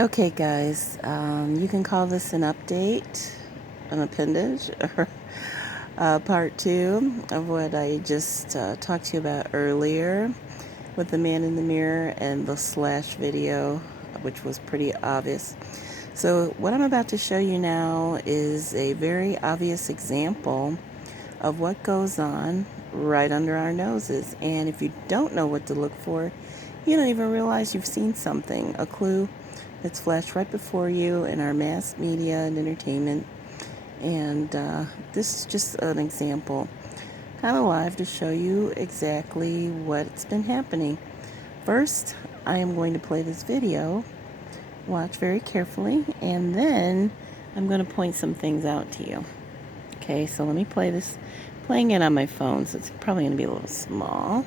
Okay, guys, you can call this an update, an appendage, or part two of what I just talked to you about earlier with the man in the mirror and the slash video, which was pretty obvious. So, what I'm about to show you now is a very obvious example of what goes on right under our noses. And if you don't know what to look for, you don't even realize you've seen something, a clue that's flashed right before you in our mass media and entertainment. And this is just an example, kind of live, to show you exactly what's been happening. First, I am going to play this video. Watch very carefully, and then I'm going to point some things out to you. Okay, so let me play this. Playing it on my phone, so it's probably going to be a little small.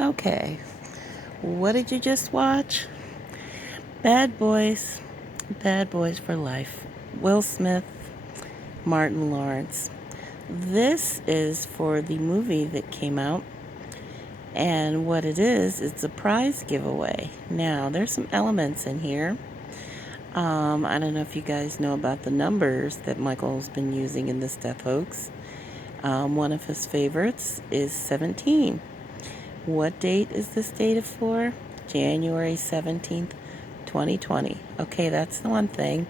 Okay, what did you just watch? Bad Boys. Bad Boys for Life. Will Smith, Martin Lawrence. This is for the movie that came out, and what it is, it's a prize giveaway. Now, there's some elements in here. I don't know if you guys know about the numbers that Michael's been using in this death hoax. One of his favorites is 17. What date is this dated for? January 17th, 2020. Okay, that's the one thing.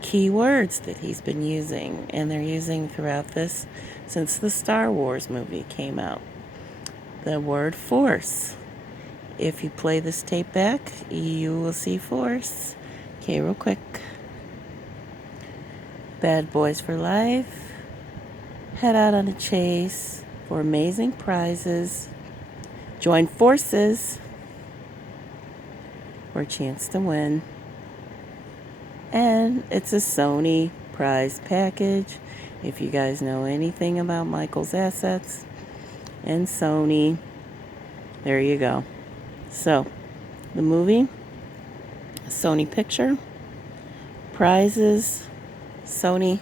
Key words that he's been using, and they're using throughout this since the Star Wars movie came out. The word force. If you play this tape back, you will see force. Okay, real quick. Bad Boys for Life. Head out on a chase for amazing prizes. Join forces for a chance to win. And it's a Sony prize package. If you guys know anything about Michael's assets and Sony, there you go. So, the movie, Sony picture, prizes, Sony.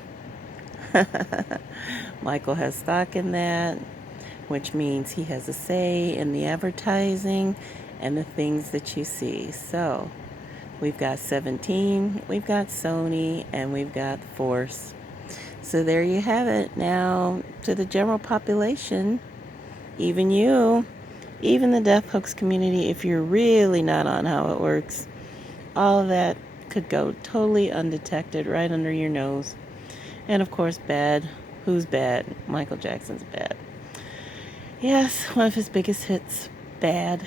Michael has stock in that, which means he has a say in the advertising and the things that you see. So, we've got 17, we've got Sony, and we've got Force. So there you have it. Now, to the general population, even you, even the death hoax community, if you're really not on how it works, all of that could go totally undetected right under your nose. And of course, bad. Who's bad? Michael Jackson's bad. Yes, one of his biggest hits, Bad.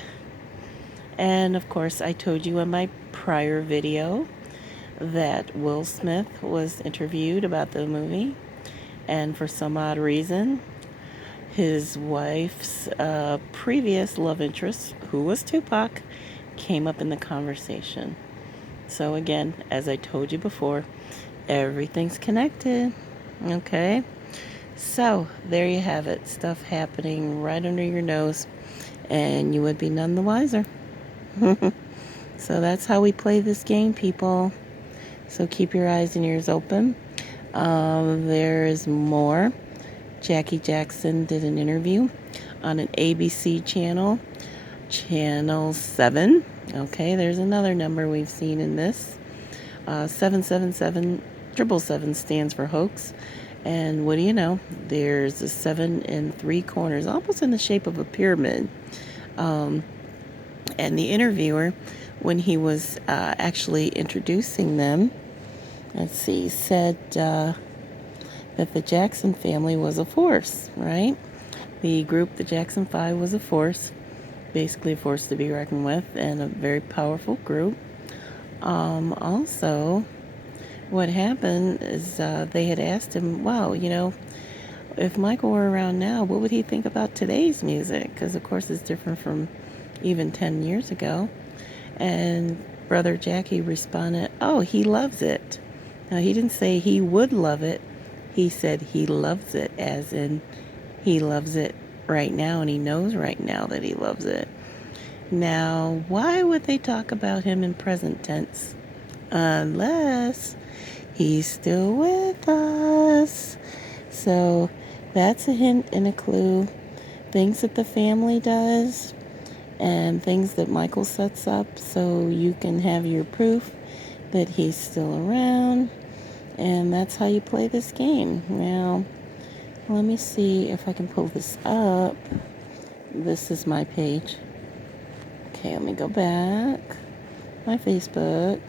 And of course, I told you in my prior video that Will Smith was interviewed about the movie, and for some odd reason, his wife's previous love interest, who was Tupac, came up in the conversation. So again, as I told you before, everything's connected. Okay? So, there you have it. Stuff happening right under your nose, and you would be none the wiser. So that's how we play this game, people. So keep your eyes and ears open. There is more. Jackie Jackson did an interview on an ABC channel, Channel 7. Okay, there's another number we've seen in this. 777 777 stands for hoax. And what do you know? There's a 7 in 3 corners, almost in the shape of a pyramid. And the interviewer, when he was actually introducing them, said that the Jackson family was a force, right? The group, the Jackson 5, was a force, basically a force to be reckoned with, and a very powerful group. Also, what happened is they had asked him, wow, if Michael were around now, what would he think about today's music? Because, of course, it's different from even 10 years ago. And brother Jackie responded, "Oh, he loves it." Now, he didn't say he would love it. He said he loves it, as in he loves it right now, and he knows right now that he loves it. Now, why would they talk about him in present tense? Unless he's still with us. So that's a hint and a clue. Things that the family does and things that Michael sets up so you can have your proof that he's still around. And that's how you play this game. Now, let me see if I can pull this up. This is my page. Okay, let me go back. My Facebook.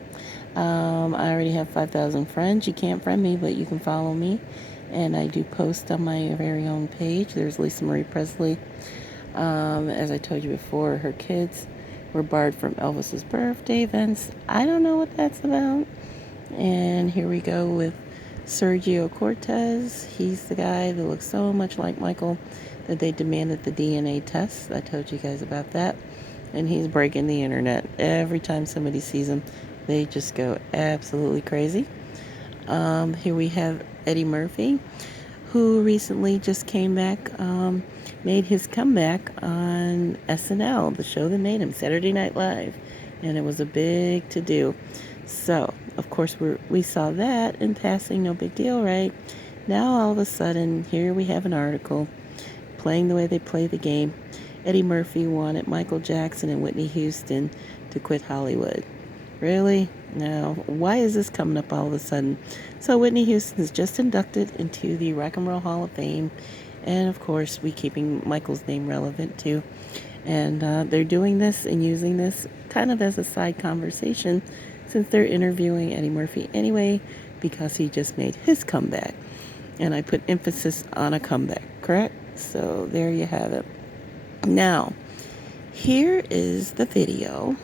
I already have 5,000 friends. You can't friend me, but you can follow me. And I do post on my very own page. There's Lisa Marie Presley. As I told you before, her kids were barred from Elvis's birthday events. I don't know what that's about. And here we go with Sergio Cortez. He's the guy that looks so much like Michael that they demanded the DNA test. I told you guys about that. And he's breaking the internet. Every time somebody sees him, they just go absolutely crazy. Here we have Eddie Murphy, who recently just came back, made his comeback on SNL, the show that made him, Saturday Night Live. And it was a big to-do. So, of course, we saw that in passing, no big deal, right? Now, all of a sudden, here we have an article playing the way they play the game. Eddie Murphy wanted Michael Jackson and Whitney Houston to quit Hollywood. Really? Now, why is this coming up all of a sudden? So Whitney Houston is just inducted into the Rock and Roll Hall of Fame. And, of course, we keeping Michael's name relevant, too. And they're doing this and using this kind of as a side conversation since they're interviewing Eddie Murphy anyway, because he just made his comeback. And I put emphasis on a comeback, correct? So there you have it. Now, here is the video.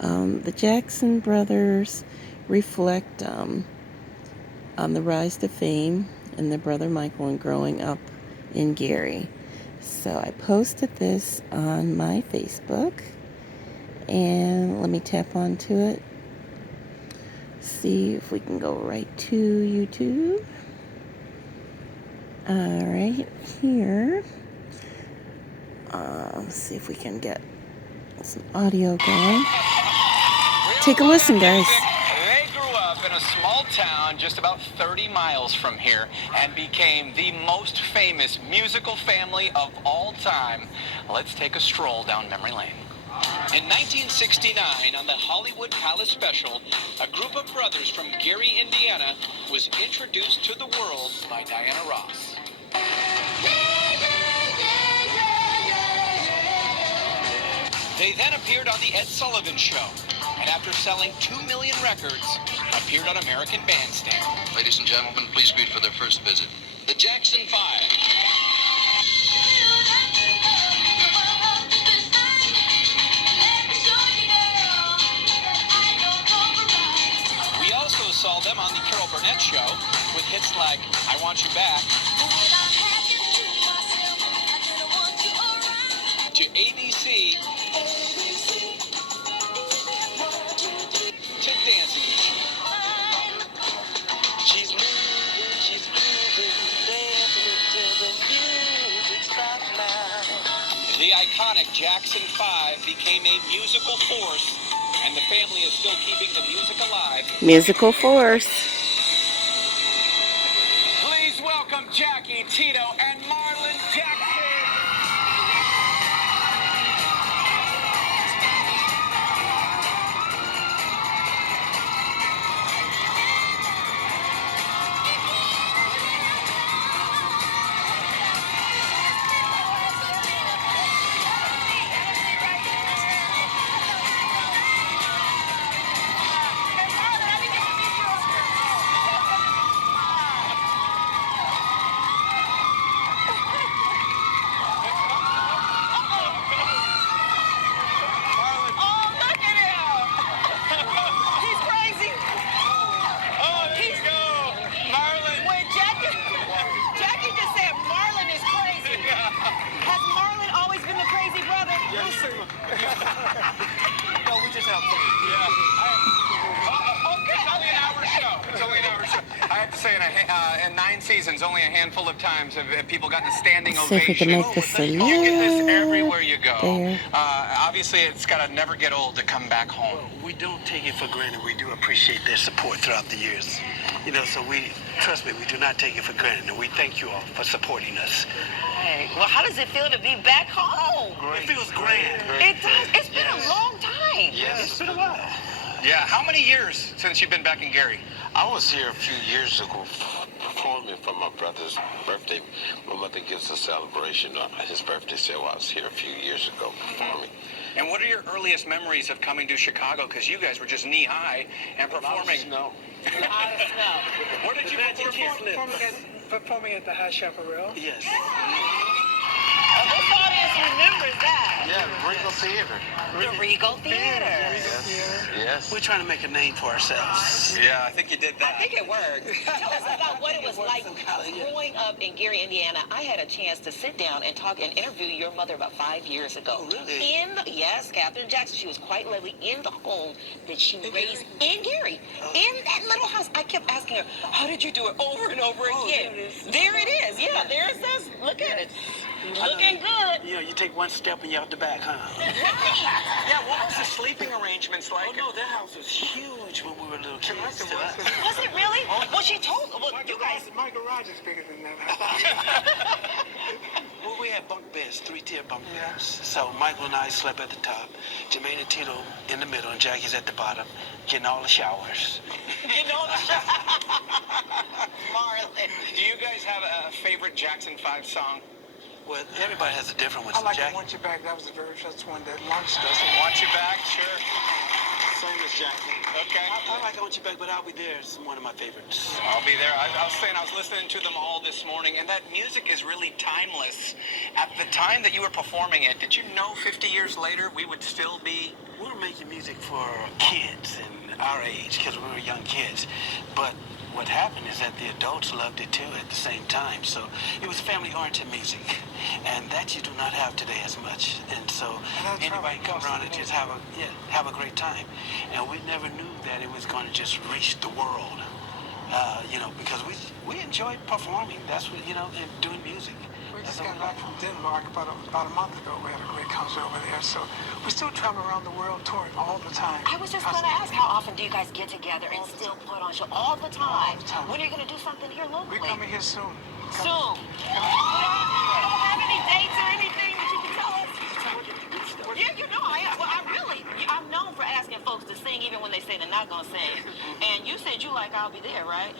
The Jackson brothers reflect on the rise to fame and their brother Michael and growing up in Gary. So I posted this on my Facebook, and let me tap onto it. See if we can go right to YouTube. All right, here. Let's see if we can get some audio going. Take a listen, guys. They grew up in a small town just about 30 miles from here and became the most famous musical family of all time. Let's take a stroll down memory lane. In 1969, on the Hollywood Palace special, a group of brothers from Gary, Indiana, was introduced to the world by Diana Ross. They then appeared on The Ed Sullivan Show, and after selling 2 million records, appeared on American Bandstand. Ladies and gentlemen, please greet for their first visit, the Jackson 5. We also saw them on The Carol Burnett Show with hits like I Want You Back, to ABC, to Dancing Machine. She's moving, dancing till the music stops now. The iconic Jackson 5 became a musical force, and the family is still keeping the music alive. Musical force. Please welcome Jackie, Tito, and Marlon Jackson. say in 9 seasons, only a handful of times have people gotten a standing Let's see if we ovation. can make this a You get this little everywhere you go. there. Obviously, it's got to never get old to come back home. We don't take it for granted. We do appreciate their support throughout the years. You know, so trust me, we do not take it for granted. And we thank you all for supporting us. Hey, well, how does it feel to be back home? It feels grand. It does. It's been a long time. Yes, it's been a while. Yeah, how many years since you've been back in Gary? I was here a few years ago performing for my brother's birthday. My mother gives a celebration on his birthday, so I was here a few years ago performing. And what are your earliest memories of coming to Chicago? Because you guys were just knee-high and performing. No. Where did you perform? Performing at the High Chaparral. Yes. This audience remembers that. Yeah, Regal Theater. The Regal Theater. Yes. We're trying to make a name for ourselves. Yeah, I think you did that. I think it worked. Tell us about what it was like growing up in Gary, Indiana. I had a chance to sit down and talk and interview your mother about 5 years ago. Oh, really? Yes, Catherine Jackson. She was quite lovely in the home that she raised in Gary. In that little house. I kept asking her, how did you do it over and over again? There it is. Yeah, there it says, look at it. Looking good. You know, you take one step and you're out the back, huh? Yeah, what was the sleeping arrangements like? Oh, no, that house was huge when we were little kids. Was it really? Well, she told, well, you guys. My garage is bigger than that. Well, we had bunk beds, 3-tier bunk beds. So Michael and I slept at the top, Jermaine and Tito in the middle, and Jackie's at the bottom, getting all the showers. You know Marlon. Do you guys have a favorite Jackson 5 song? Well, everybody has a different one. I like Jackie, I Want You Back. That was the very first one that launched us. Want You Back? Sure. same as Jackie. Okay. I like I Want You Back, but I'll Be There is one of my favorites. I'll be there. I was saying, I was listening to them all this morning, and that music is really timeless. At the time that you were performing it, did you know 50 years later we would still be... We were making music for kids and our age because we were young kids. But what happened is that the adults loved it too at the same time. So it was family-oriented music, and that you do not have today as much. And so anybody can come around and just have a great time. And we never knew that it was going to just reach the world, because we enjoyed performing. That's what, and doing music. We just got back from Denmark about a month ago. We had a great concert over there. So we still travel around the world touring all the time. I was just going to ask, how often do you guys get together and still put on show? All the time. All the time. When are you going to do something here locally? We're coming here soon. Soon. You don't have any dates or anything that you can tell us? Yeah, I'm known for asking folks to sing even when they say they're not going to sing. And you said you like I'll Be There, right?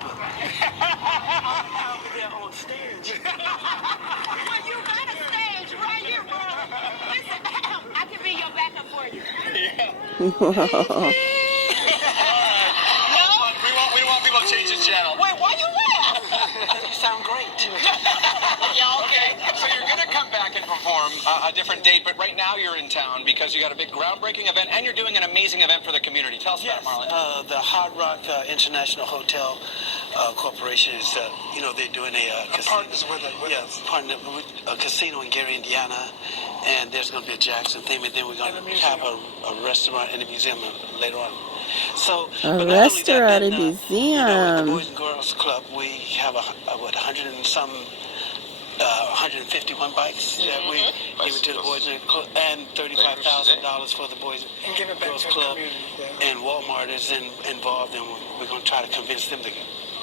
I'll be there on stage. Well, you got a stage right here, bro. Listen, I can be your backup for you. No? We don't want people to change the channel. Wait, why you laugh? You sound great. Yeah, okay. So you're going to come back and perform a different date, but right now you're in town because you got a big groundbreaking event and you're doing an amazing event for the community. Tell us about it, Marlon. The Hard Rock International Hotel Corporation is, they're doing a casino. Partners with us. Partner with a casino in Gary, Indiana, and there's going to be a Jackson theme, and then we're going to have a restaurant and a museum later on. So, A but not only that, restaurant, then, a with the museum. Boys and Girls Club, we have 100 and some 151 bikes that we give it to the Boys and Club, and $35,000 for the Boys And give it and back Girls to the Club. community, yeah. And Walmart is involved, and we're going to try to convince them to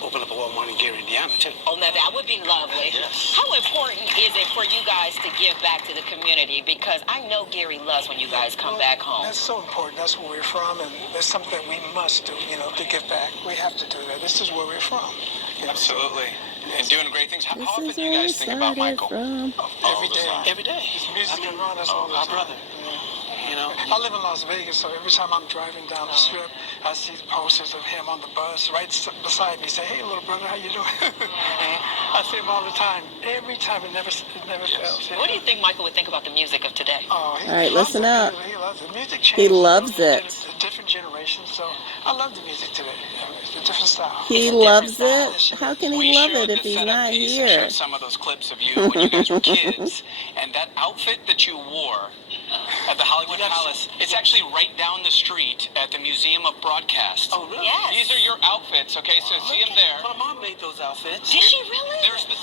open up a Walmart in Gary, Indiana, too. Oh, now that would be lovely. Yes. How important is it for you guys to give back to the community? Because I know Gary loves when you guys come back home. That's so important. That's where we're from, and that's something that we must do, to give back. We have to do that. This is where we're from. Absolutely. And doing great things. How This often is do you where guys think about started Michael? from. Every day. Every day. His music around us all the our time. brother. I live in Las Vegas, so every time I'm driving down the strip, I see posters of him on the bus right beside me. Say, "Hey, little brother, how you doing?" I see him all the time. Every time, it never fails. What do you think Michael would think about the music of today? Oh, he All right, loves listen it. up. He loves it. Music He changes. loves it. Different generations, so I love the music today. It's a different style. He loves it. How can he love it if he's not and here? showed some of those clips of you when you guys were kids, and that outfit that you wore At the Hollywood Palace. It's actually right down the street at the Museum of Broadcast. Oh, really? Yes. These are your outfits, okay? So see them there. My mom made those outfits. Did she really?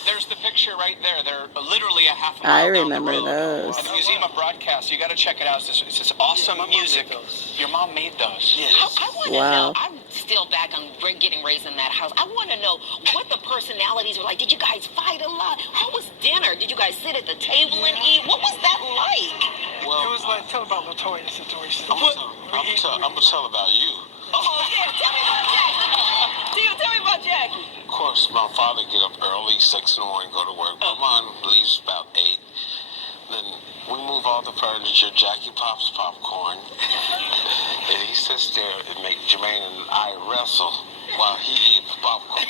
There's the picture right there. They're literally a half a I mile down the remember road. those. At the Museum of Broadcast. You got to check it out. It's this awesome my mom made music. those. Your mom made those. Yes. I want to Wow. know. I'm still back on getting raised in that house. I want to know what the personalities were like. Did you guys fight a lot? How was dinner? Did you guys sit at the table and eat? What was that like? Well, It was like, tell about Latoya's situation. I'm gonna tell about you. Oh, yeah. Tell me about Jackie. Tell me about Jackie. Of course, my father get up early, 6 in the morning, go to work. My mom leaves about 8. Then we move all the furniture. Jackie pops popcorn, and he sits there and make Jermaine and I wrestle while he eats popcorn.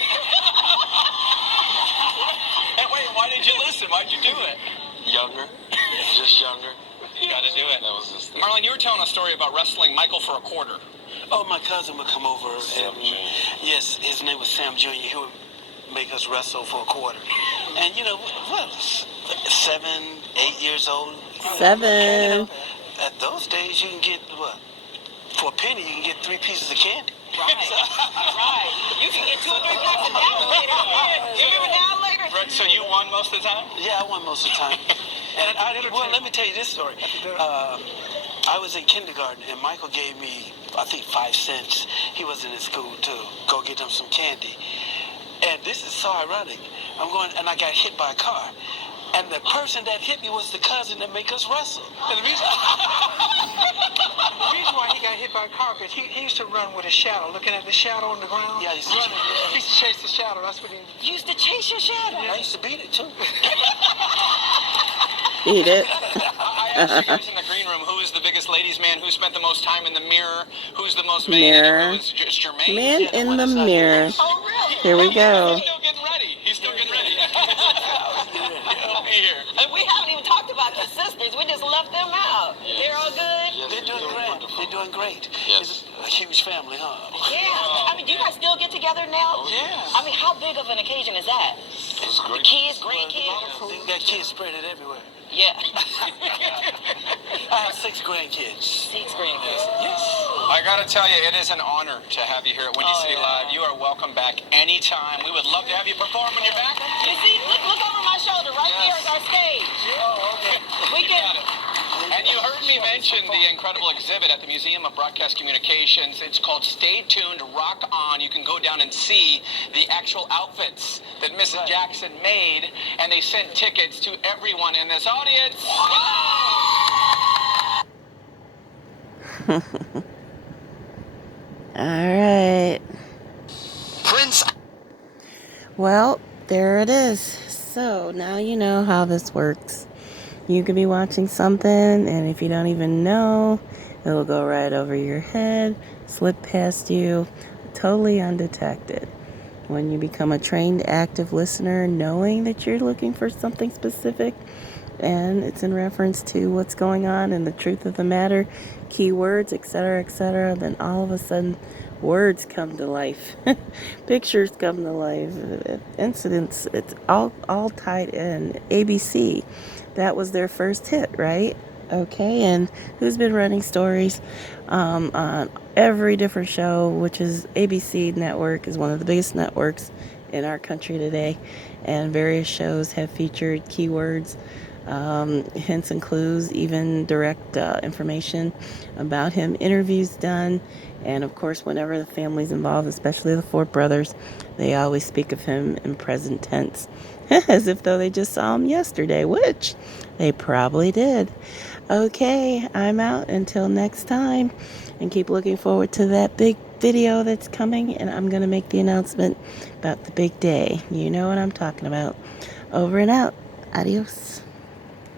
And wait, why did you listen? Why'd you do it? Younger, just younger. You got to do it. That was his thing. Marlon, you were telling a story about wrestling Michael for a quarter. Oh, my cousin would come over. Sam and, Jr. Yes, his name was Sam Jr. He would make us wrestle for a quarter. And, you know, what, 7, 8 years old? 7. At those days, you can get, what? For a penny, you can get 3 pieces of candy. Right. Right. You can get 2 or 3 packs of now later. You remember now later? Right, so you won most of the time? Yeah, I won most of the time. And let me tell you this story. I was in kindergarten, and Michael gave me, I think, 5 cents. He wasn't in school to go get him some candy. And this is so ironic. And I got hit by a car. And the person that hit me was the cousin that make us wrestle. And the reason why he got hit by a car, because he used to run with a shadow, looking at the shadow on the ground. Yeah, he used to running. He used to chase the shadow. That's what he. You used to chase your shadow. I used to beat it, too. Eat it. I asked you guys in the green room, who is the biggest ladies' man? Who spent the most time in the mirror? Who's the most Mirror. Who is just Jermaine? Man in the mirror. Oh, really? Here we go. He's still getting ready. He's still getting ready. He'll be here. And we haven't even talked about your sisters. We just left them out. They're all good? Yes, They're doing great. wonderful. They're doing great. Yes. It's a huge family, huh? Yeah. I mean, do you guys still get together now? Yeah. I mean, how big of an occasion is that? It's The great. kids, grandkids? They got kids spread it everywhere. Yeah. I have 6 grandkids. 6 grandkids. Yes. I gotta tell you, it is an honor to have you here at Windy City Live. You are welcome back anytime. We would love to have you perform when you're back. You see, look over my shoulder. Right there is our stage. Oh, okay. We can. Got it. And you heard me mention the incredible exhibit at the Museum of Broadcast Communications. It's called Stay Tuned, Rock On. You can go down and see the actual outfits that Mrs. Jackson made, and they sent tickets to everyone in this audience. All right. Prince. Well, there it is. So now you know how this works. You could be watching something, and if you don't even know, it'll go right over your head, slip past you, totally undetected. When you become a trained, active listener, knowing that you're looking for something specific, and it's in reference to what's going on and the truth of the matter, keywords, etc., then all of a sudden, words come to life, pictures come to life, incidents, it's all tied in. ABC, that was their first hit, right? Okay, and who's been running stories on every different show, which is ABC Network, is one of the biggest networks in our country today, and various shows have featured keywords, hints and clues, even direct information about him, interviews done, and of course whenever the family's involved, especially the Ford brothers, they always speak of him in present tense as if though they just saw him yesterday, which they probably did. Okay, I'm out until next time, and keep looking forward to that big video that's coming, and I'm going to make the announcement about the big day. You know what I'm talking about. Over and out. Adios.